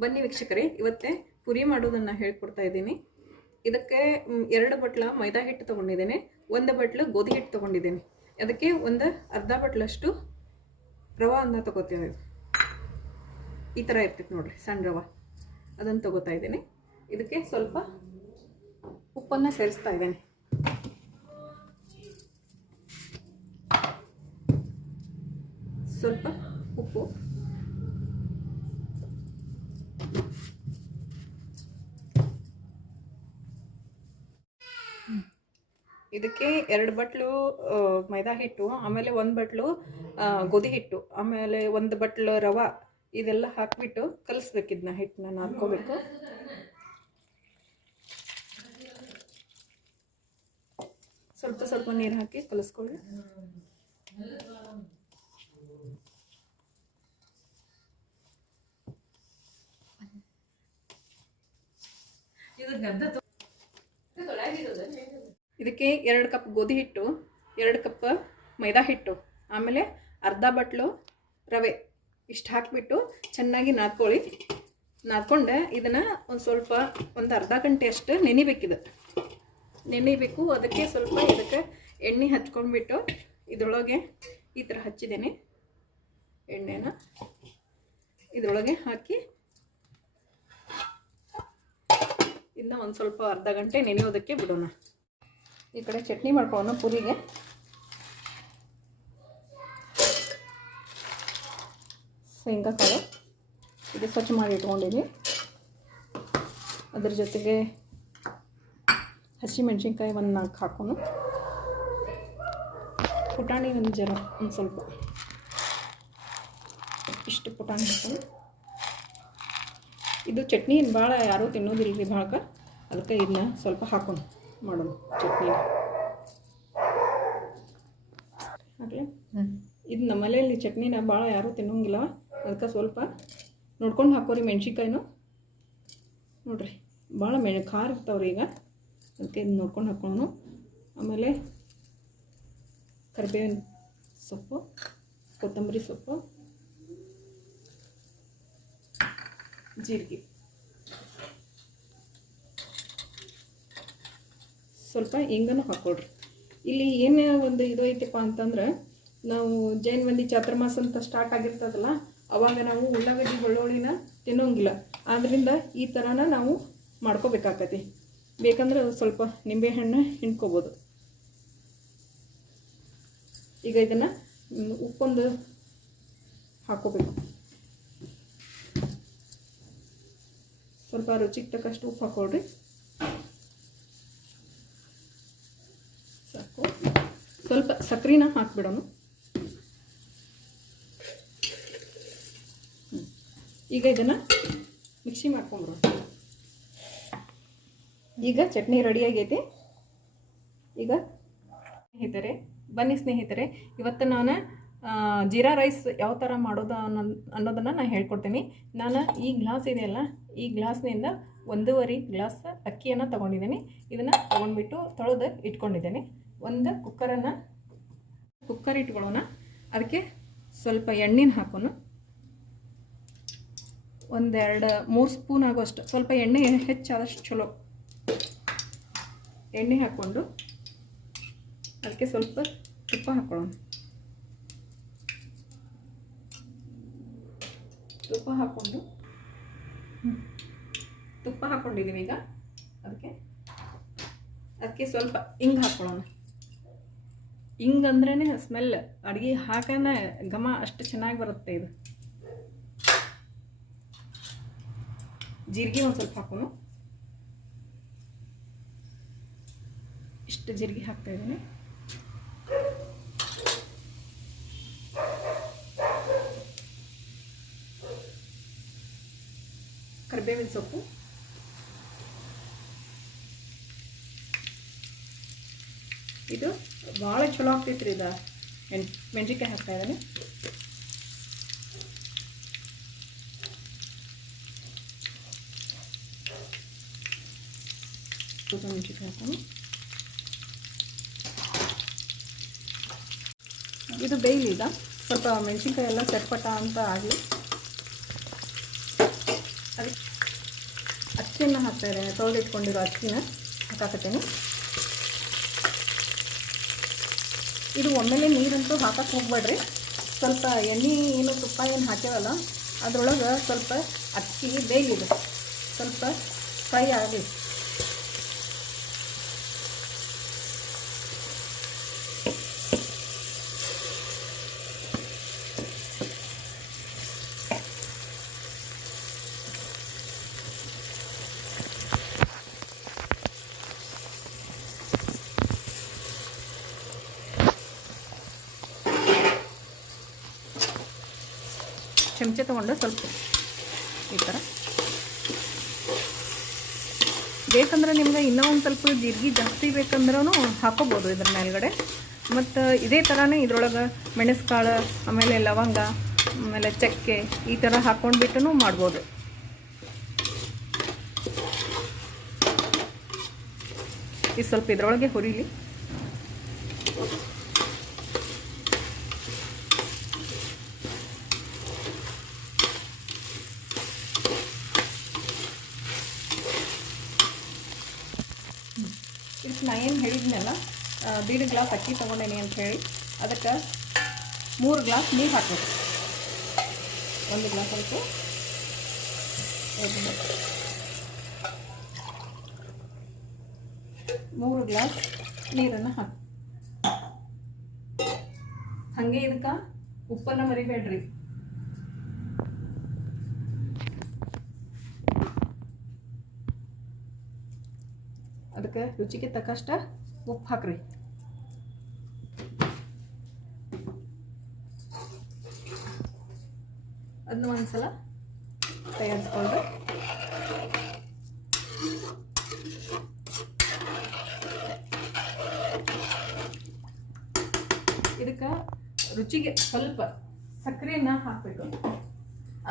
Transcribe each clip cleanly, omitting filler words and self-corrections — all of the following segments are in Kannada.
ಬನ್ನಿ ವೀಕ್ಷಕರೇ, ಇವತ್ತೇ ಪುರಿ ಮಾಡೋದನ್ನು ಹೇಳ್ಕೊಡ್ತಾ ಇದ್ದೀನಿ. ಇದಕ್ಕೆ 2 ಬಟ್ಲ ಮೈದಾ ಹಿಟ್ಟು ತೊಗೊಂಡಿದ್ದೇನೆ, 1 ಬಟ್ಲು ಗೋಧಿ ಹಿಟ್ಟು ತೊಗೊಂಡಿದ್ದೇನೆ. ಅದಕ್ಕೆ ಒಂದು ಅರ್ಧ ಬಟ್ಲಷ್ಟು ರವೆ ಅನ್ನ ತೊಗೋತೀನಿ. ಈ ಥರ ಇರ್ತಿತ್ತು ನೋಡ್ರಿ, ಸಣ್ಣ ರವೆ, ಅದನ್ನು ತೊಗೋತಾ ಇದ್ದೀನಿ. ಇದಕ್ಕೆ ಸ್ವಲ್ಪ ಉಪ್ಪನ್ನು ಸೇರಿಸ್ತಾ ಇದ್ದೇನೆ. ಸ್ವಲ್ಪ ಉಪ್ಪು, ಇದಕ್ಕೆ 2 ಬಟ್ಲು ಮೈದಾ ಹಿಟ್ಟು, ಆಮೇಲೆ 1 ಬಟ್ಲು ಗೋಧಿ ಹಿಟ್ಟು, ಆಮೇಲೆ 1 ಬಟ್ಲು ರವೆ, ಇದೆಲ್ಲ ಹಾಕಿಬಿಟ್ಟು ಕಲಿಸ್ಬೇಕು. ಇದನ್ನ ಹಿಟ್ಟನ್ನ ನಾದ್ಕೋಬೇಕು. ಸ್ವಲ್ಪ ಸ್ವಲ್ಪ ನೀರು ಹಾಕಿ ಕಲಿಸ್ಕೊಳ್ಳಿ. ಇದಕ್ಕೆ 2 ಕಪ್ ಗೋಧಿ ಹಿಟ್ಟು, 2 ಕಪ್ ಮೈದಾ ಹಿಟ್ಟು, ಆಮೇಲೆ ಅರ್ಧ ಬಟ್ಲು ರವೆ, ಇಷ್ಟು ಹಾಕಿಬಿಟ್ಟು ಚೆನ್ನಾಗಿ ನಾದ್ಕೊಳ್ಳಿ. ನಾದ್ಕೊಂಡು ಇದನ್ನು ಒಂದು ಅರ್ಧ ಗಂಟೆ ಅಷ್ಟು ನೆನಿಬೇಕು. ಅದಕ್ಕೆ ಸ್ವಲ್ಪ ಇದಕ್ಕೆ ಎಣ್ಣೆ ಹಚ್ಕೊಂಡ್ಬಿಟ್ಟು ಇದರೊಳಗೆ ಈ ಥರ ಹಚ್ಚಿದ್ದೇನೆ. ಎಣ್ಣೆನ ಇದರೊಳಗೆ ಹಾಕಿ ಇದನ್ನ ಒಂದು ಸ್ವಲ್ಪ ಅರ್ಧ ಗಂಟೆ ನೆನೆಯೋದಕ್ಕೆ ಬಿಡೋಣ. ಈ ಕಡೆ ಚಟ್ನಿ ಮಾಡ್ಕೊಳ್ಳೋಣ ಪುರಿಗೆ. ಶೇಂಗಾ ಕಾಳು ಇದು ಸ್ವಚ್ಛ ಮಾಡಿ ಇಟ್ಕೊಂಡಿದ್ದೀನಿ. ಅದ್ರ ಜೊತೆಗೆ ಹಸಿಮೆಣ್ಸಿನ್ಕಾಯಿ 4 ಹಾಕೋಣ. ಪುಟಾಣಿ ಒಂದು ಸ್ವಲ್ಪ ಇಷ್ಟು ಪುಟಾಣಿ ಹಾಕೋಣ. ಇದು ಚಟ್ನಿ ಭಾಳ ಯಾರೂ ತಿನ್ನೋದಿಲ್ಲ ರೀ ಭಾಳ, ಅದಕ್ಕೆ ಇದನ್ನ ಸ್ವಲ್ಪ ಹಾಕೋಣ ಮಾಡೋಣ ಚಟ್ನಿ. ಆಗಲೇ ಇದು ನಮ್ಮ ಮನೆಯಲ್ಲಿ ಚಟ್ನಿನ ಭಾಳ ಯಾರೂ ತಿನ್ನೋಂಗಿಲ್ಲ, ಅದಕ್ಕೆ ಸ್ವಲ್ಪ ನೋಡ್ಕೊಂಡು ಹಾಕೋರಿ. ಮೆಣ್ಸಿನ್ಕಾಯಿನೂ ನೋಡಿರಿ ಭಾಳ ಖಾರ ಇರ್ತಾವ್ರಿ ಈಗ, ಅದಕ್ಕೆ ಇದನ್ನ ನೋಡ್ಕೊಂಡು ಹಾಕೋಣ. ಆಮೇಲೆ ಕರಿಬೇವಿನ ಸೊಪ್ಪು, ಕೊತ್ತಂಬರಿ ಸೊಪ್ಪು, ಜೀರಿಗೆ, ಸ್ವಲ್ಪ ಹಿಂಗನ್ನು ಹಾಕ್ಕೊಳ್ರಿ. ಇಲ್ಲಿ ಏನೇ ಒಂದು ಇದು ಐತಪ್ಪ ಅಂತಂದ್ರೆ, ನಾವು ಜೈನ ಮಂದಿ ಚಾತುರ್ಮಾಸ ಅಂತ ಸ್ಟಾರ್ಟ್ ಆಗಿರ್ತದಲ್ಲ, ಅವಾಗ ನಾವು ಉಳ್ಳಾಗಡ್ಡಿ ಬೆಳ್ಳುಳ್ಳಿನ ತಿನ್ನೋಂಗಿಲ್ಲ. ಆದ್ದರಿಂದ ಈ ಥರನ ನಾವು ಮಾಡ್ಕೋಬೇಕಾಗತ್ತೆ. ಬೇಕಂದ್ರೆ ಸ್ವಲ್ಪ ನಿಂಬೆಹಣ್ಣು ಹಿಂಡ್ಕೋಬೋದು. ಈಗ ಇದನ್ನು ಉಪ್ಪೊಂದು ಹಾಕೋಬೇಕು. ಸ್ವಲ್ಪ ರುಚಿಗೆ ತಕ್ಕಷ್ಟು ಉಪ್ಪು ಹಾಕೊಳ್ರಿ, ಸಾಕು. ಸ್ವಲ್ಪ ಸಕ್ಕರೆನ ಹಾಕ್ಬಿಡೋಣ. ಈಗ ಇದನ್ನು ಮಿಕ್ಸಿ ಮಾಡ್ಕೊಂಡ್ಬಿಡೋಣ. ಈಗ ಚಟ್ನಿ ರೆಡಿಯಾಗೈತಿ. ಈಗ ಸ್ನೇಹಿತರೆ, ಇವತ್ತು ನಾನು ಜೀರಾ ರೈಸ್ ಯಾವ ಥರ ಮಾಡೋದು ಅನ್ನೋದನ್ನು ನಾನು ಹೇಳ್ಕೊಡ್ತೀನಿ. ನಾನು ಈ ಗ್ಲಾಸ್ ಇದೆಯಲ್ಲ, ಈ ಗ್ಲಾಸ್ನಿಂದ 1.5 ಗ್ಲಾಸ್ ಅಕ್ಕಿಯನ್ನು ತೊಗೊಂಡಿದ್ದೀನಿ. ಇದನ್ನು ತೊಗೊಂಡ್ಬಿಟ್ಟು ತೊಳೆದು ಇಟ್ಕೊಂಡಿದ್ದೇನೆ. ಒಂದು ಕುಕ್ಕರ್ ಇಟ್ಕೊಳ್ಳೋಣ. ಅದಕ್ಕೆ ಸ್ವಲ್ಪ ಎಣ್ಣೆನ ಹಾಕೋಣ. 1-2-3 ಸ್ಪೂನ್ ಆಗೋಷ್ಟು, ಸ್ವಲ್ಪ ಎಣ್ಣೆ ಹೆಚ್ಚಾದಷ್ಟು ಚಲೋ. ಎಣ್ಣೆ ಹಾಕ್ಕೊಂಡು ಅದಕ್ಕೆ ಸ್ವಲ್ಪ ತುಪ್ಪ ಹಾಕ್ಕೊಳ್ಳೋಣ. ತುಪ್ಪ ಹಾಕ್ಕೊಂಡಿದ್ದೀವಿ. ಈಗ ಅದಕ್ಕೆ ಸ್ವಲ್ಪ ಹಿಂಗೆ ಹಾಕ್ಕೊಳ್ಳೋಣ. ಹಿಂಗೆ ಅಂದ್ರೇ ಸ್ಮೆಲ್, ಅಡುಗೆ ಹಾಕೋಣ ಘಮ ಅಷ್ಟು ಚೆನ್ನಾಗಿ ಬರುತ್ತೆ. ಇದು ಜೀರಿಗೆ ಒಂದು ಸ್ವಲ್ಪ ಹಾಕೋಣ. ಇಷ್ಟು ಜೀರಿಗೆ ಹಾಕ್ತಾಯಿದ್ದೀನಿ. ಕರಿಬೇವಿನ ಸೊಪ್ಪು, ಇದು ಭಾಳ ಚಲೋ ಆಗ್ತೈತ್ರಿ. ಇದು ಮೆಣಸಿನ್ಕಾಯಿ ಹಾಕ್ತಾಯಿದ್ದೀನಿ. ಮೆಣಸಿನ್ಕಾಯಿ ಹಾಕೋಣ. ಇದು ಬೇಯಲಿ. ಈಗ ಸ್ವಲ್ಪ ಮೆಣಸಿನ್ಕಾಯಿ ಎಲ್ಲ ಚಟ್ಪಟ ಅಂತ ಆಗಲಿ. ಅದಕ್ಕೆ ಅಕ್ಕಿನ ಹಾಕ್ತಾಯಿದ್ದೇನೆ, ತೊಳೆದಿಟ್ಕೊಂಡಿರೋ ಅಕ್ಕಿನ ಹಾಕಾಕತ್ತೀನಿ. ಇದು ಒಮ್ಮೆಲೆ ನೀರಂತೂ ಹಾಕಕ್ಕೆ ಹೋಗ್ಬೇಡ್ರಿ. ಸ್ವಲ್ಪ ಎಣ್ಣೆ ಏನು ತುಪ್ಪ ಏನು ಹಾಕ್ಯವಲ್ಲ ಅದರೊಳಗೆ ಸ್ವಲ್ಪ ಅಕ್ಕಿ ಬೇಯಲಿದೆ, ಸ್ವಲ್ಪ ಫ್ರೈ ಆಗಲಿ. ಚಮಚೆ ತೊಗೊಂಡು ಸ್ವಲ್ಪ ಈ ಥರ ಬೇಕಂದ್ರೆ ನಿಮ್ಗೆ ಇನ್ನೂ ಒಂದು ಸ್ವಲ್ಪ ಜೀರಿಗೆ ಜಾಸ್ತಿ ಬೇಕಂದ್ರೂ ಹಾಕೋಬೋದು ಇದ್ರ ಮೇಲ್ಗಡೆ. ಮತ್ತು ಇದೇ ಥರನೇ ಇದ್ರೊಳಗೆ ಮೆಣಸುಕಾಳು, ಆಮೇಲೆ ಲವಂಗ, ಆಮೇಲೆ ಚಕ್ಕೆ ಈ ಥರ ಹಾಕ್ಕೊಂಡ್ಬಿಟ್ಟು ಮಾಡ್ಬೋದು. ಇದು ಸ್ವಲ್ಪ ಇದ್ರೊಳಗೆ ಹುರಿಲಿ. ಇದಕ್ಕೆ ನಾ ಏನು ಹೇಳಿದ್ನಲ್ಲ, 1.5 ಗ್ಲಾಸ್ ಅಕ್ಕಿ ತೊಗೊಂಡೇನಿ ಅಂಥೇಳಿ, ಅದಕ್ಕೆ 3 ಗ್ಲಾಸ್ ನೀರು ಹಾಕಬೇಕು. 1 ಗ್ಲಾಸ್ ಆಯಿತು, 3 ಗ್ಲಾಸ್ ನೀರನ್ನು ಹಾಕಿ. ಹಾಗೆ ಇದಕ್ಕೆ ಉಪ್ಪನ್ನು ಮರಿಬೇಡ್ರಿ. ಅದಕ್ಕೆ ರುಚಿಗೆ ತಕ್ಕಷ್ಟ ಉಪ್ಪು ಹಾಕ್ರಿ. ಅದನ್ನ ಒಂದ್ಸಲ ತಯಾರಿಸ್ಕೊಳ್ರಿ. ಇದಕ್ಕೆ ರುಚಿಗೆ ಸ್ವಲ್ಪ ಸಕ್ಕರೆಯನ್ನು ಹಾಕಬೇಕು.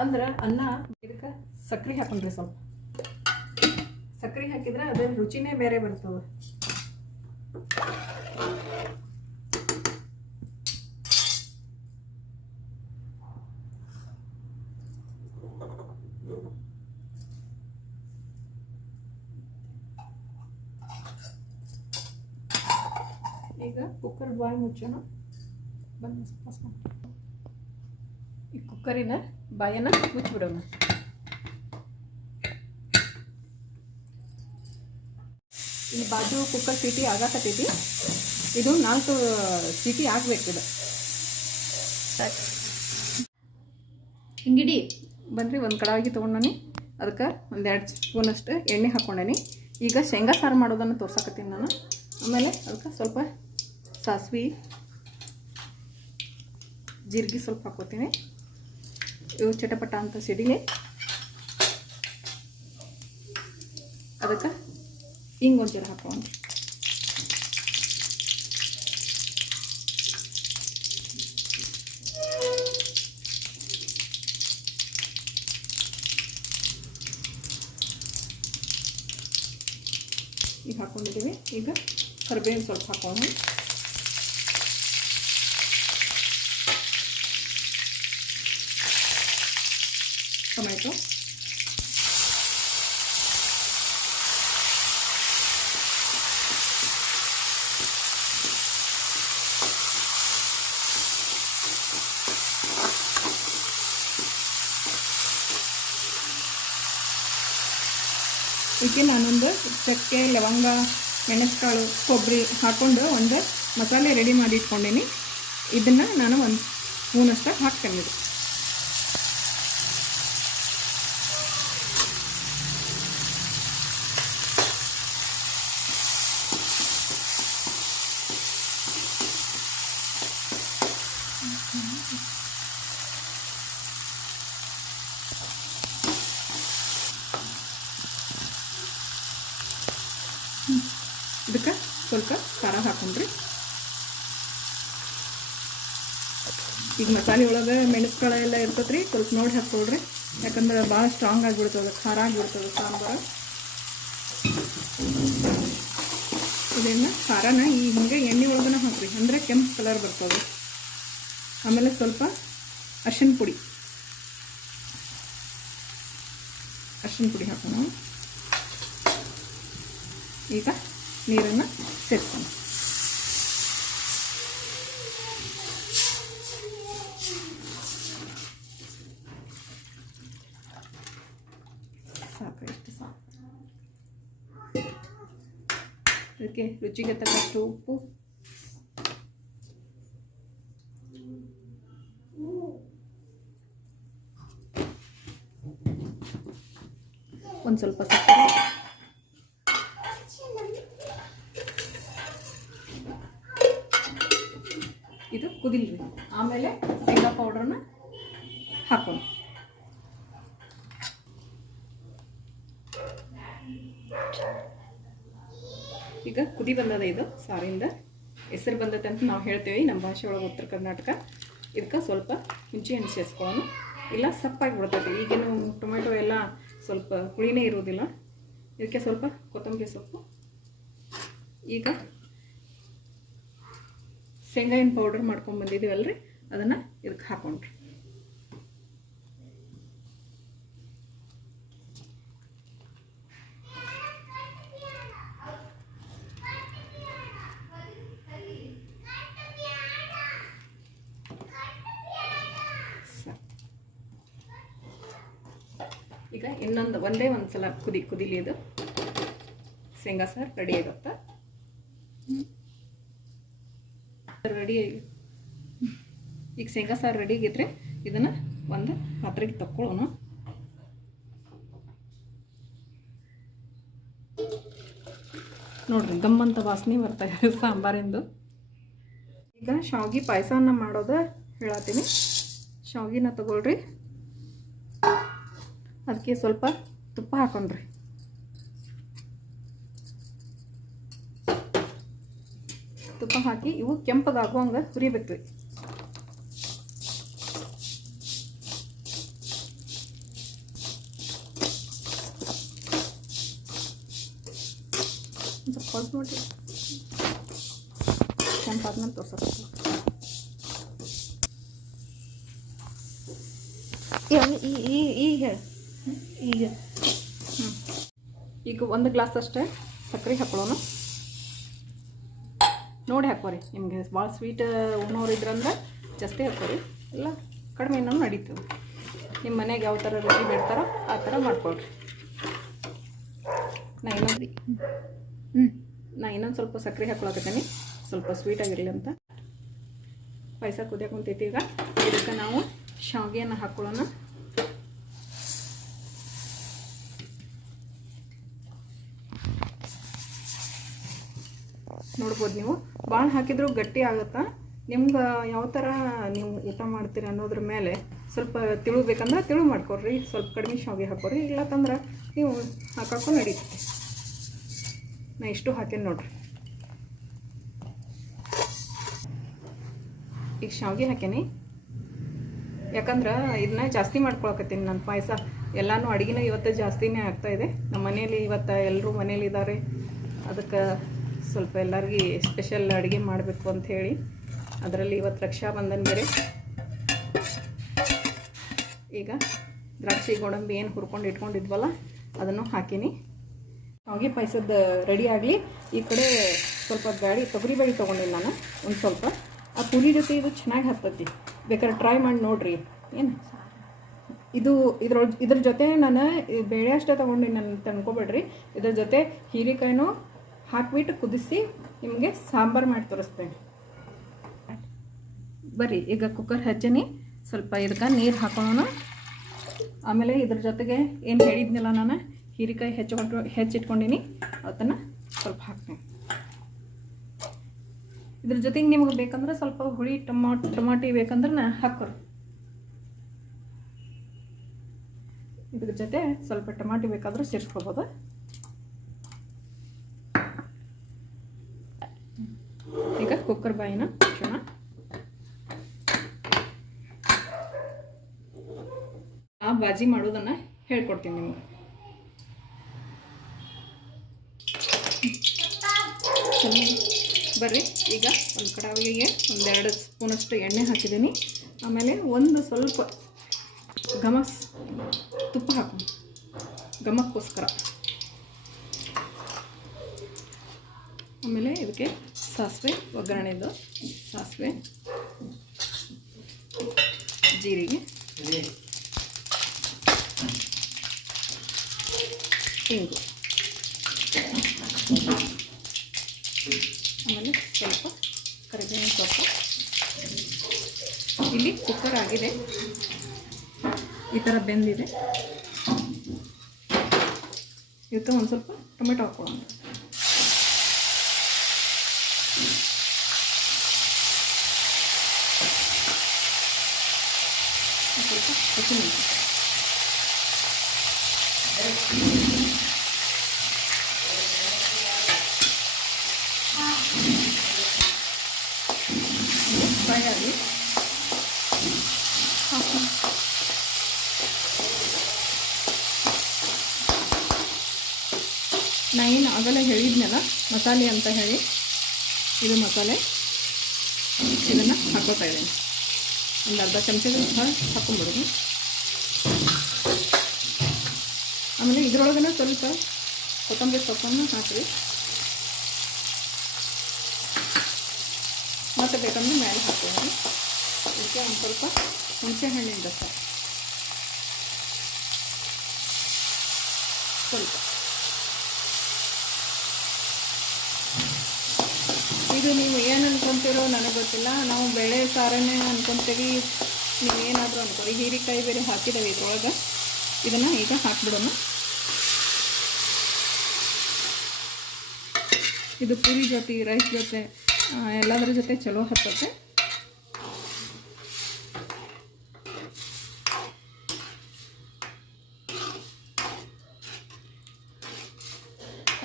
ಅಂದ್ರೆ ಅನ್ನ ಇದಕ್ಕೆ ಸಕ್ಕರೆ ಹಾಕೊಂಡ್ರಿ. ಸ್ವಲ್ಪ ಸಕ್ಕರೆ ಹಾಕಿದ್ರೆ ಅದ್ರ ರುಚಿನೇ ಬೇರೆ ಬರ್ತದೆ. ಈಗ ಕುಕ್ಕರ್ ಬಾಯಿ ಮುಚ್ಚೋಣ. ಈ ಕುಕ್ಕರಿನ ಬಾಯನ್ನು ಮುಚ್ಚಿಬಿಡೋಣ. ಈ ಬಾಜು ಕುಕ್ಕರ್ ಸೀಟಿ ಆಗತ್ತೈತಿ. ಇದು 4 ಸೀಟಿ ಆಗಬೇಕಿದೆ. ಹಿಂಗಿಡಿ ಬನ್ರಿ. ಒಂದು ಕಡಾಯಿ ತೊಗೊಂಡನಿ, ಅದಕ್ಕೆ 1-2 ಸ್ಪೂನಷ್ಟು ಎಣ್ಣೆ ಹಾಕ್ಕೊಂಡೇನಿ. ಈಗ ಶೇಂಗಾ ಸಾರು ಮಾಡೋದನ್ನು ತೋರ್ಸಕತ್ತೀನಿ ನಾನು. ಆಮೇಲೆ ಅದಕ್ಕೆ ಸ್ವಲ್ಪ ಸಾಸಿವೆ, ಜೀರಿಗೆ ಸ್ವಲ್ಪ ಹಾಕೋತೀನಿ. ಇವು ಚಟಪಟ ಅಂತ ಸಿಡಿಲಿ. ಅದಕ್ಕೆ ಹಿಂಗೆ ಒಂದು ಜರ ಹಾಕೊಂಡು ಈಗ ಹಾಕ್ಕೊಂಡಿದ್ದೀವಿ. ಈಗ ಕರಿಬೇವಿನ ಸ್ವಲ್ಪ ಹಾಕೊಂಡು, ಟೊಮೆಟೊ, ಇದಕ್ಕೆ ನಾನೊಂದು ಚಕ್ಕೆ, ಲವಂಗ, ಮೆಣಸುಕಾಳು, ಕೊಬ್ಬರಿ ಹಾಕ್ಕೊಂಡು ಒಂದು ಮಸಾಲೆ ರೆಡಿ ಮಾಡಿ ಇಟ್ಕೊಂಡೀನಿ. ಇದನ್ನು ನಾನು 1 ಸ್ಪೂನಷ್ಟು ಹಾಕ್ತೇನೆ. ಇದಕ್ಕೆ ಸ್ವಲ್ಪ ಖಾರ ಹಾಕೊಂಡ್ರಿ. ಈಗ ಮಸಾಲೆ ಒಳಗೆ ಮೆಣಸುಕಾಳು ಎಲ್ಲ ಇರ್ತೈತೆ ರೀ, ಸ್ವಲ್ಪ ನೋಡಿ ಹಾಕ್ಕೊಳ್ರಿ. ಯಾಕಂದ್ರೆ ಭಾಳ ಸ್ಟ್ರಾಂಗ್ ಆಗಿಬಿಡ್ತದೆ, ಖಾರ ಆಗಿಬಿಡ್ತದೆ ಸಾಂಬಾರು. ಇದನ್ನು ಖಾರನ ಈ ಹಿಂಗೆ ಎಣ್ಣೆ ಒಳಗನ ಹಾಕ್ರಿ, ಅಂದರೆ ಕೆಂಪು ಕಲರ್ ಬರ್ತದೆ. ಆಮೇಲೆ ಸ್ವಲ್ಪ ಅರಿಶಿನ ಪುಡಿ, ಅರಿಶಿನ ಪುಡಿ ಹಾಕೋಣ. ಈಗ ನೀರನ್ನು ಸೇರಿಸೋಣ. ಸಾಕು, ಎಷ್ಟು ಸಾಕು. ಅದಕ್ಕೆ ರುಚಿಗೆ ತಕ್ಕಷ್ಟು ಉಪ್ಪು, ಒಂದು ಸ್ವಲ್ಪ ಸಕ್ಕರೆ, ಇದು ಕುದಿಲಿ. ಆಮೇಲೆ ಶೇಂಗಾ ಪೌಡ್ರನ್ನ ಹಾಕೋಣ. ಈಗ ಕುದಿ ಬಂದದ. ಇದು ಸಾರಿಂದ ಹೆಸರು ಬಂದತೆ ಅಂತ ನಾವು ಹೇಳ್ತೇವೆ ನಮ್ಮ ಭಾಷೆ ಒಳಗೆ, ಉತ್ತರ ಕರ್ನಾಟಕ. ಇದಕ್ಕೆ ಸ್ವಲ್ಪ ಹುಣಸೆ ಹಣ್ಣು ಸೇರಿಸ್ಕೊಳ್ಳೋಣ, ಇಲ್ಲ ಸಪ್ಪಾಗಿ ಬಿಡ್ತೈತೆ. ಈಗೇನು ಟೊಮೆಟೊ ಎಲ್ಲ ಸ್ವಲ್ಪ ಹುಳಿನೇ ಇರೋದಿಲ್ಲ. ಇದಕ್ಕೆ ಸ್ವಲ್ಪ ಕೊತ್ತಂಬರಿ ಸೊಪ್ಪು. ಈಗ ಶೇಂಗಾಯಿನ ಪೌಡರ್ ಮಾಡ್ಕೊಂಡು ಬಂದಿದ್ದೀವಲ್ರಿ, ಅದನ್ನು ಇದಕ್ಕೆ ಹಾಕೊಂಡ್ರಿ. ಈಗ ಇನ್ನೊಂದು ಒಂದೇ ಒಂದು ಸಲ ಕುದಿಲಿ. ಇದು ಶೇಂಗಾ ಸಾರು ರೆಡಿ ಆಗುತ್ತೆ. ಈಗ ಶೇಂಗಾ ಸಾರು ರೆಡಿ ಆಗಿದ್ರೆ ಇದನ್ನು ಒಂದು ಪಾತ್ರೆಗೆ ತಕ್ಕೊಳ್ಳೋಣ. ನೋಡ್ರಿ, ಗಮ್ಮಂತ ವಾಸನೆ ಬರ್ತಾ ಇದೆ ಸಾಂಬಾರಿಂದು. ಈಗ ಶಾವಿಗೆ ಪಾಯಸನ ಮಾಡೋದು ಹೇಳತ್ತೀನಿ. ಶಾವಿಗೆನ ತಗೊಳ್ರಿ, ಅದಕ್ಕೆ ಸ್ವಲ್ಪ ತುಪ್ಪ ಹಾಕೊಂಡ್ರಿ. ತುಪ್ಪ ಹಾಕಿ ಇವು ಕೆಂಪಗಾಗುವಂಗೆ ಹುರಿಬೇಕು. ಸ್ವಲ್ಪ ನೋಡಿ, ಕೆಂಪಾದ್ಮೇಲೆ ತೋರ್ಸಕ್ಕೆ. ಈಗ ಒಂದು ಗ್ಲಾಸ್ ಅಷ್ಟೇ ಸಕ್ಕರೆ ಹಾಕೊಳ್ಳೋಣ. ನೋಡಿ ಹಾಕೋರಿ, ನಿಮಗೆ ಭಾಳ ಸ್ವೀಟ್ ಉಣ್ಣೋರು ಇದ್ರಂದ್ರೆ ಜಾಸ್ತಿ ಹಾಕೋರಿ, ಇಲ್ಲ ಕಡಿಮೆ ಇನ್ನೂ ನಡೀತದೆ. ನಿಮ್ಮ ಮನೆಗೆ ಯಾವ ಥರ ರುಚಿ ಬೇಡ್ತಾರೋ ಆ ಥರ ಮಾಡ್ಕೊಳ್ರಿ. ನಾ ಇನ್ನೊಂದು ಸ್ವಲ್ಪ ಸಕ್ಕರೆ ಹಾಕೊಳಕತ್ತೀನಿ, ಸ್ವಲ್ಪ ಸ್ವೀಟಾಗಿರಲಿ ಅಂತ. ಪಾಯಸ ಕುದಿಯಕ್ಕೆ ಕುಂತೈತಿ. ಈಗ ಇದಕ್ಕೆ ನಾವು ಶಾವಿಗೆಯನ್ನು ಹಾಕ್ಕೊಳ್ಳೋಣ. ನೋಡ್ಬೋದು, ನೀವು ಭಾಳ ಹಾಕಿದ್ರೂ ಗಟ್ಟಿ ಆಗುತ್ತಾ. ನಿಮ್ಗೆ ಯಾವ ಥರ ನೀವು ಊಟ ಮಾಡ್ತೀರಿ ಅನ್ನೋದ್ರ ಮೇಲೆ ಸ್ವಲ್ಪ ತಿಳು ಬೇಕಂದ್ರೆ ತಿಳು ಮಾಡ್ಕೊಡ್ರಿ, ಸ್ವಲ್ಪ ಕಡಿಮೆ ಶಾವಿಗೆ ಹಾಕೋರಿ, ಇಲ್ಲತ್ತಂದ್ರೆ ನೀವು ಹಾಕೋಕ್ಕೂ ನಡೀತದೆ. ನಾ ಇಷ್ಟು ಹಾಕೇನಿ ನೋಡ್ರಿ. ಈಗ ಶಾವಿಗೆ ಹಾಕೇನಿ, ಯಾಕಂದ್ರೆ ಇದನ್ನ ಜಾಸ್ತಿ ಮಾಡ್ಕೊಳಕತ್ತೀನಿ ನಾನು ಪಾಯಸ. ಎಲ್ಲನೂ ಅಡುಗೆನೂ ಇವತ್ತು ಜಾಸ್ತಿನೇ ಆಗ್ತಾಯಿದೆ. ನಮ್ಮ ಮನೇಲಿ ಇವತ್ತು ಎಲ್ಲರೂ ಮನೇಲಿ ಇದ್ದಾರೆ, ಅದಕ್ಕೆ ಸ್ವಲ್ಪ ಎಲ್ಲರಿಗೆ ಸ್ಪೆಷಲ್ ಅಡುಗೆ ಮಾಡಬೇಕು ಅಂಥೇಳಿ. ಅದರಲ್ಲಿ ಇವತ್ತು ರಕ್ಷಾಬಂಧನ ಬೇರೆ. ಈಗ ದ್ರಾಕ್ಷಿ ಗೋಡಂಬಿ ಏನು ಹುರ್ಕೊಂಡು ಇಟ್ಕೊಂಡಿದ್ವಲ್ಲ ಅದನ್ನು ಹಾಕೀನಿ. ಶಾವಿಗೆ ಪಾಯಸದ ರೆಡಿ ಆಗಲಿ. ಈ ಕಡೆ ಸ್ವಲ್ಪ ತೊಗರಿ ಬೇಳೆ ತೊಗೊಂಡಿನಿ ನಾನು ಒಂದು ಸ್ವಲ್ಪ. ಆ ಪುರಿ ಜೊತೆ ಇದು ಚೆನ್ನಾಗಿ ಹತ್ತತಿ, ಬೇಕಾದ್ರೆ ಟ್ರೈ ಮಾಡಿ ನೋಡಿರಿ. ಏನು ಇದು ಇದ್ರ ಜೊತೆ ನಾನು ಬೇಳೆ ಅಷ್ಟೇ ತೊಗೊಂಡಿನಿ, ನಾನು ತಂದ್ಕೊಬೇಡ್ರಿ. ಇದ್ರ ಜೊತೆ ಹೀರೆಕಾಯಿನೂ ಹಾಕಿಬಿಟ್ಟು ಕುದಿಸಿ ನಿಮಗೆ ಸಾಂಬಾರು ಮಾಡಿ ತೋರಿಸ್ತೇನೆ. ಬರ್ರಿ, ಈಗ ಕುಕ್ಕರ್ ಹಚ್ಚೀನಿ. ಸ್ವಲ್ಪ ಇದಕ್ಕೆ ನೀರು ಹಾಕೊಳ್ಳೋಣ. ಆಮೇಲೆ ಇದ್ರ ಜೊತೆಗೆ ಏನು ಹೇಳಿದ್ನಲ್ಲ ನಾನು, ಹೀರೆಕಾಯಿ ಹೆಚ್ಚಿಟ್ಕೊಂಡಿನಿ, ಅದನ್ನು ಸ್ವಲ್ಪ ಹಾಕ್ತೀನಿ. ಇದ್ರ ಜೊತೆಗೆ ನಿಮ್ಗೆ ಬೇಕಂದ್ರೆ ಸ್ವಲ್ಪ ಹುಳಿ ಟೊಮಾಟಿ ಬೇಕಂದ್ರೆ ಹಾಕೋರಿ. ಇದ್ರ ಜೊತೆ ಸ್ವಲ್ಪ ಟೊಮಾಟಿ ಬೇಕಾದ್ರೆ ಸೇರಿಸ್ಕೊಬೋದು. ಈಗ ಕುಕ್ಕರ್ ಬಾಯಿನ ಮುಚ್ಚೋಣ. ಆ ಬಾಜಿ ಮಾಡೋದನ್ನು ಹೇಳ್ಕೊಡ್ತೀನಿ ನಿಮ್ಗೆ. ಬರ್ರಿ, ಈಗ ಒಂದು ಕಡಾಯಿಗೆ 1-2 ಸ್ಪೂನಷ್ಟು ಎಣ್ಣೆ ಹಾಕಿದ್ದೀನಿ. ಆಮೇಲೆ ಒಂದು ಸ್ವಲ್ಪ ಗಮಸ್ ತುಪ್ಪ ಹಾಕೋಣ. ಘಮಕ್ಕೋಸ್ಕರ. ಆಮೇಲೆ ಇದಕ್ಕೆ ಸಾಸಿವೆ ಒಗ್ಗರಣೆದು, ಸಾಸಿವೆ, ಜೀರಿಗೆ, ಹಿಂಗು, ಆಮೇಲೆ ಸ್ವಲ್ಪ ಕರಿಬೇವಿನ ಸೊಪ್ಪು. ಇಲ್ಲಿ ಕುಕ್ಕರ್ ಆಗಿದೆ, ಈ ಥರ ಬೆಂದಿದೆ. ಇದಕ್ಕೆ ಒಂದು ಸ್ವಲ್ಪ ಟೊಮೆಟೊ ಹಾಕ್ಕೊಳ್ಳೋಣ. ಸ್ವಲ್ಪ ಹಸಿಮೆಣಸಿನಕಾಯಿ, ಫ್ರೈ ಆಗಿ ನಾ ಏನು ಆಗಲೇ ಹೇಳಿದ್ನಲ್ಲ ಮಸಾಲೆ ಅಂತ ಹೇಳಿ, ಇದು ಮಸಾಲೆ, ಇದನ್ನು ಹಾಕೋತಾ ಇದ್ದೀನಿ. ಒಂದು ಅರ್ಧ ಚಮಚದ ಹಾಕೊಂಡ್ಬಿಡೋದು. ಆಮೇಲೆ ಇದರೊಳಗೇ ಸ್ವಲ್ಪ ಕೊತ್ತಂಬರಿ ಸೊಪ್ಪನ್ನು ಹಾಕಿರಿ. ಮತ್ತು ಬೇಕಂದ್ರೆ ಮೇಲೆ ಹಾಕ್ತೀನಿ. ಇದಕ್ಕೆ ಒಂದು ಸ್ವಲ್ಪ ಹುಣಸೆ ಹಣ್ಣಿನ ರಸ ಸ್ವಲ್ಪ. ಇದು ನೀವು ಏನು ಅನ್ಕೊತೀರೋ ನನಗೆ ಗೊತ್ತಿಲ್ಲ. ನಾವು ಬೇಳೆ ಸಾರನ್ನೇ ಅನ್ಕೊತೀವಿ, ನೀವೇನಾದರೂ ಅನ್ಕೊಳ್ಳಿ. ಹೀರೆಕಾಯಿ ಬೇರೆ ಹಾಕಿದ್ದೇವೆ ಇದ್ರೊಳಗೆ. ಇದನ್ನು ಈಗ ಹಾಕ್ಬಿಡೋಣ. ಇದು ಪೂರಿ ಜೊತೆ, ರೈಸ್ ಜೊತೆ, ಎಲ್ಲದರ ಜೊತೆ ಚಲೋ ಹತ್ತತ್ತೆ.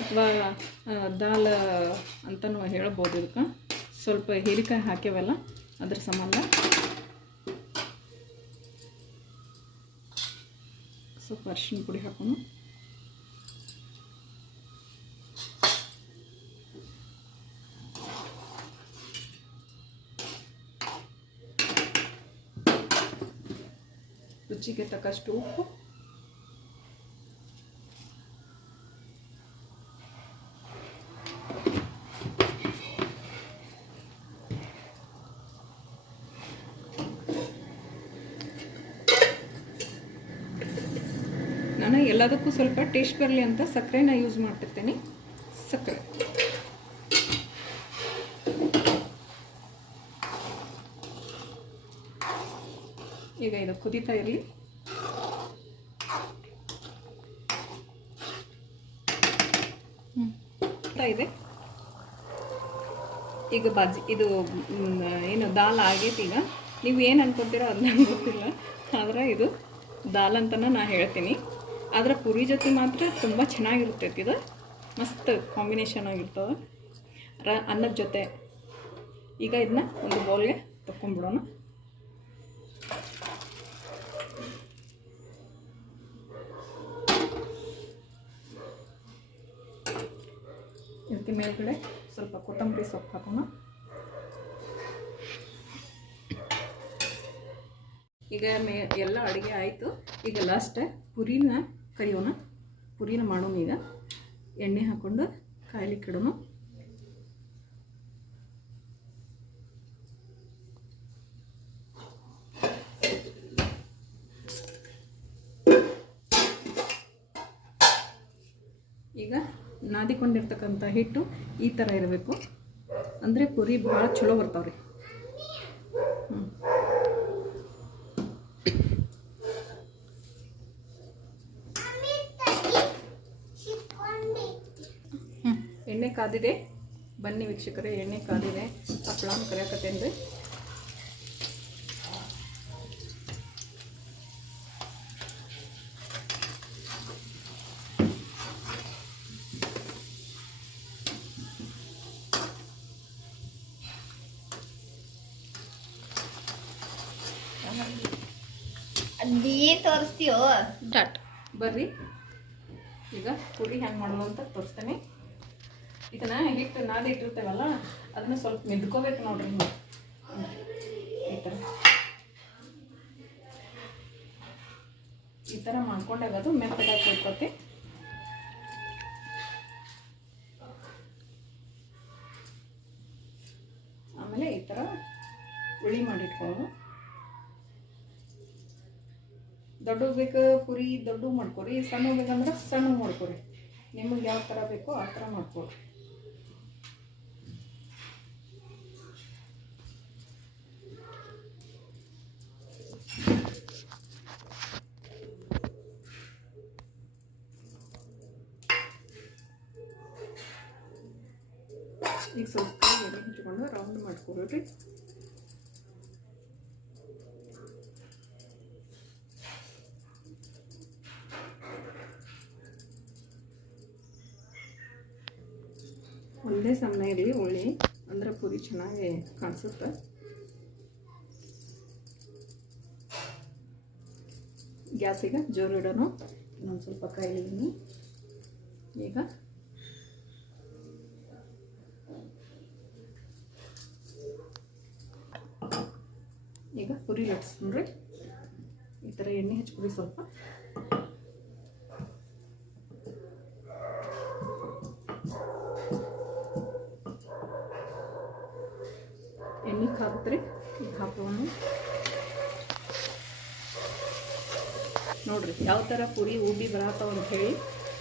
ಅಥವಾ ದಾಲ್ ಅಂತಲೂ ಹೇಳ್ಬೋದು. ಇದಕ್ಕೆ ಸ್ವಲ್ಪ ಹೀರೆಕಾಯಿ ಹಾಕ್ಯವಲ್ಲ, ಅದ್ರ ಸಂಬಂಧ ಸ್ವಲ್ಪ ಅರಿಶಿನ ಪುಡಿ ಹಾಕೋಣ. ರುಚಿಗೆ ತಕ್ಕಷ್ಟು ಉಪ್ಪು, ನಾನು ಎಲ್ಲದಕ್ಕೂ ಸ್ವಲ್ಪ ಟೇಸ್ಟ್ ಬರಲಿ ಅಂತ ಸಕ್ಕರೆನ ಯೂಸ್ ಮಾಡ್ತಿರ್ತೀನಿ. ಸಕ್ಕರೆ ಈಗ ಇದು ಕುದೀತಾ ಇರಲಿ. ಇದೆ ಈಗ ಬಾಜಿ ಇದು ಏನು ದಾಲ್ ಆಗೈತಿ. ಈಗ ನೀವು ಏನು ಅನ್ಕೊತೀರೋ ಅದನ್ನ ಗೊತ್ತಿಲ್ಲ, ಆದರೆ ಇದು ದಾಲ್ ಅಂತಲೇ ನಾನು ಹೇಳ್ತೀನಿ. ಆದರೆ ಪೂರಿ ಜೊತೆ ಮಾತ್ರ ತುಂಬ ಚೆನ್ನಾಗಿರ್ತೈತಿ. ಇದು ಮಸ್ತ್ ಕಾಂಬಿನೇಷನ್ ಆಗಿರ್ತವೆ ಅನ್ನದ ಜೊತೆ. ಈಗ ಇದನ್ನ ಒಂದು ಬೌಲ್ಗೆ ತಗೊಂಡ್ಬಿಡೋಣ. ಇದಕ್ಕೆ ಮೇಲ್ಗಡೆ ಸ್ವಲ್ಪ ಕೊತ್ತಂಬರಿ ಸೊಪ್ಪು ಹಾಕೋಣ. ಈಗ ಎಲ್ಲ ಅಡುಗೆ ಆಯಿತು. ಈಗ ಲಾಸ್ಟ್ ಪುರಿನ ಕರಿಯೋಣ. ಪುರಿನ ಮಾಡೋಣ. ಈಗ ಎಣ್ಣೆ ಹಾಕ್ಕೊಂಡು ಕಾಯ್ಲಿಕ್ಕೆ ಇಡೋಣ. ಈಗ ನಾದಿಕೊಂಡಿರ್ತಕ್ಕಂಥ ಹಿಟ್ಟು ಈ ಥರ ಇರಬೇಕು, ಅಂದರೆ ಪುರಿ ಭಾಳ ಚಲೋ ಬರ್ತಾವ್ರಿ. ಎಣ್ಣೆ ಕಾದಿದೆ, ಬನ್ನಿ ವೀಕ್ಷಕರೇ, ಎಣ್ಣೆ ಕಾದಿದೆ. ಹಪ್ಪಳನ ಕರಿಯಾಕತ್ತೇನ್ರಿ. ತೋರಿಸ್ತೀಯೋ ಸ್ಟಾರ್ಟ್. ಬರ್ರಿ, ಈಗ ಪುರಿ ಹೆಂಗೆ ಮಾಡೋದು ಅಂತ ತೋರಿಸ್ತೇನೆ. ಇದನ್ನ ಹಿಟ್ಟು ನಾದಿ ಇಟ್ಟಿರ್ತೇವಲ್ಲ, ಅದನ್ನ ಸ್ವಲ್ಪ ಮೆದ್ಕೋಬೇಕು ನೋಡ್ರಿ. ಈ ಥರ ಮಾಡ್ಕೊಂಡಾಗ ಅದು ಮೆತ್ತಗಾಗಿ ಕೊಡ್ತೈತಿ. ದೊಡ್ಡ ಬೇಕು ಪುರಿ ದೊಡ್ಡ ಮಾಡ್ಕೊರಿ, ಸಣ್ಣ ಬೇಕಂದ್ರೆ ಸಣ್ಣ ಮಾಡ್ಕೊರಿ. ನಿಮಗೆ ಯಾವ ಥರ ಬೇಕೋ ಆ ಥರ ಮಾಡ್ಕೊರಿ. ಈಗ ಸ್ವಲ್ಪ ಎಣ್ಣೆ ಹಚ್ಕೊಂಡು ರೌಂಡ್ ಮಾಡ್ಕೊಳ್ರಿ. ಒಂದೇ ಸಣ್ಣ ಇರಲಿ ಉಳ್ಳಿ, ಅಂದ್ರೆ ಪುರಿ ಚೆನ್ನಾಗಿ ಕಾಣಿಸುತ್ತೆ. ಗ್ಯಾಸಿಗೆ ಜೋರು ಇಡೋಣ. ಇನ್ನೊಂದು ಸ್ವಲ್ಪ ಕಾಯಿಲಿದ್ದೀನಿ. ಈಗ ಪುರಿ ಲಟ್ಸ್ಕೊಂಡ್ರಿ. ಈ ಥರ ಎಣ್ಣೆ ಹಚ್ಕೊಡಿ ಸ್ವಲ್ಪ. ಎಣ್ಣೆ ಹಾಕ್ತೀರಿ. ಈಗ ಹಾಕೋಣ ನೋಡ್ರಿ ಯಾವ ಥರ ಪುರಿ ಉಬ್ಬಿ ಬರತ್ತಾವ ಅಂತ ಹೇಳಿ.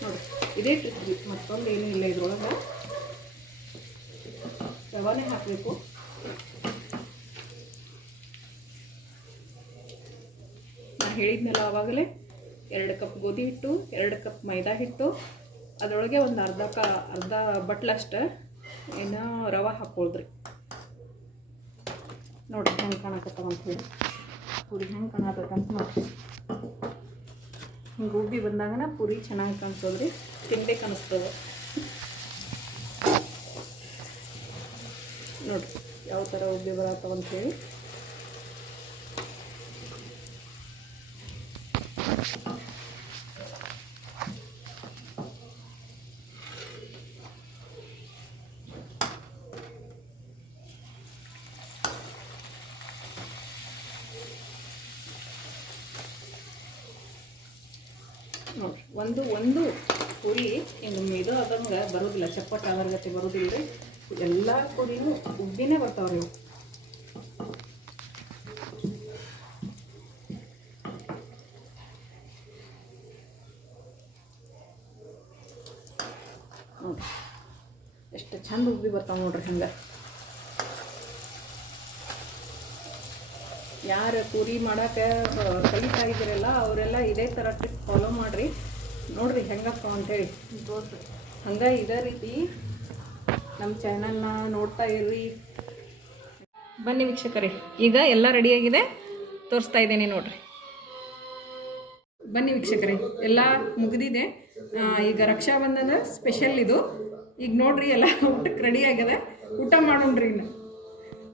ನೋಡ್ರಿ ಇದೇ ಟ್ರಿಕ್, ಮತ್ತೊಂದು ಏನೂ ಇಲ್ಲ ಇದ್ರೊಳಗೆ. ರವಾನೆ ಹಾಕಬೇಕು. ನಾನು ಹೇಳಿದ್ನಲ್ಲ ಆವಾಗಲೇ 2 ಕಪ್ ಗೋಧಿ ಹಿಟ್ಟು, 2 ಕಪ್ ಮೈದಾ ಹಿಟ್ಟು, ಅದರೊಳಗೆ ಒಂದು ಅರ್ಧ ಬಟ್ಲಷ್ಟು ಏನೋ ರವೆ ಹಾಕ್ಕೊಳ್ರಿ. ನೋಡ್ರಿ ಹೆಂಗೆ ಕಾಣಕತ್ತಾವ ಅಂತ ಹೇಳಿ. ಪುರಿ ಹೆಂಗೆ ಕಾಣತ್ತಂತ ನೋಡ್ರಿ. ಹಿಂಗೆ ಉಬ್ಬಿ ಬಂದಾಗನ ಪುರಿ ಚೆನ್ನಾಗಿ ಕಾಣಿಸೋದ್ರಿ, ತಿನ್ಬೇಕು ಅನಿಸ್ತದೆ. ನೋಡ್ರಿ ಯಾವ ಥರ ಉಬ್ಬಿ ಬರತ್ತವ ಅಂತೇಳಿ. ನೋಡ್ರಿ ಒಂದು ಪುರಿ ಹಿಂಗೆ ಇದು ಆದಂಗೆ ಬರೋದಿಲ್ಲ, ಚಪ್ಪಟ್ಟು ಆದರ್ಗತೆ ಬರೋದಿಲ್ಲ ರೀ. ಎಲ್ಲ ಪುರಿನೂ ಉಬ್ಬಿನೇ ಬರ್ತಾವ್ರಿ ಇವು. ನೋಡ್ರಿ ಎಷ್ಟು ಚಂದ ಉಬ್ಬಿ ಬರ್ತಾವೆ ನೋಡ್ರಿ. ಹಂಗೆ ಯಾರು ಪೂರಿ ಮಾಡೋಕ್ಕೆ ಕಲಿತಾ ಇದ್ದೀರಲ್ಲ ಅವರೆಲ್ಲ ಇದೇ ಥರ ಟ್ರಿಕ್ ಫಾಲೋ ಮಾಡಿರಿ. ನೋಡಿರಿ ಹೆಂಗಪ್ಪ ಅಂಥೇಳಿ ತೋರಿಸ್ರಿ. ಹಂಗೆ ಇದೇ ರೀತಿ ನಮ್ಮ ಚಾನಲ್ನ ನೋಡ್ತಾ ಇರ್ರಿ. ಬನ್ನಿ ವೀಕ್ಷಕರೇ, ಈಗ ಎಲ್ಲ ರೆಡಿಯಾಗಿದೆ, ತೋರಿಸ್ತಾ ಇದ್ದೀನಿ ನೋಡಿರಿ. ಬನ್ನಿ ವೀಕ್ಷಕರೇ, ಎಲ್ಲ ಮುಗಿದಿದೆ. ಈಗ ರಕ್ಷಾಬಂಧನ ಸ್ಪೆಷಲ್ ಇದು. ಈಗ ನೋಡಿರಿ ಎಲ್ಲ ಊಟಕ್ಕೆ ರೆಡಿ ಆಗಿದೆ. ಊಟ ಮಾಡೋಣ್ರಿ ಇನ್ನು.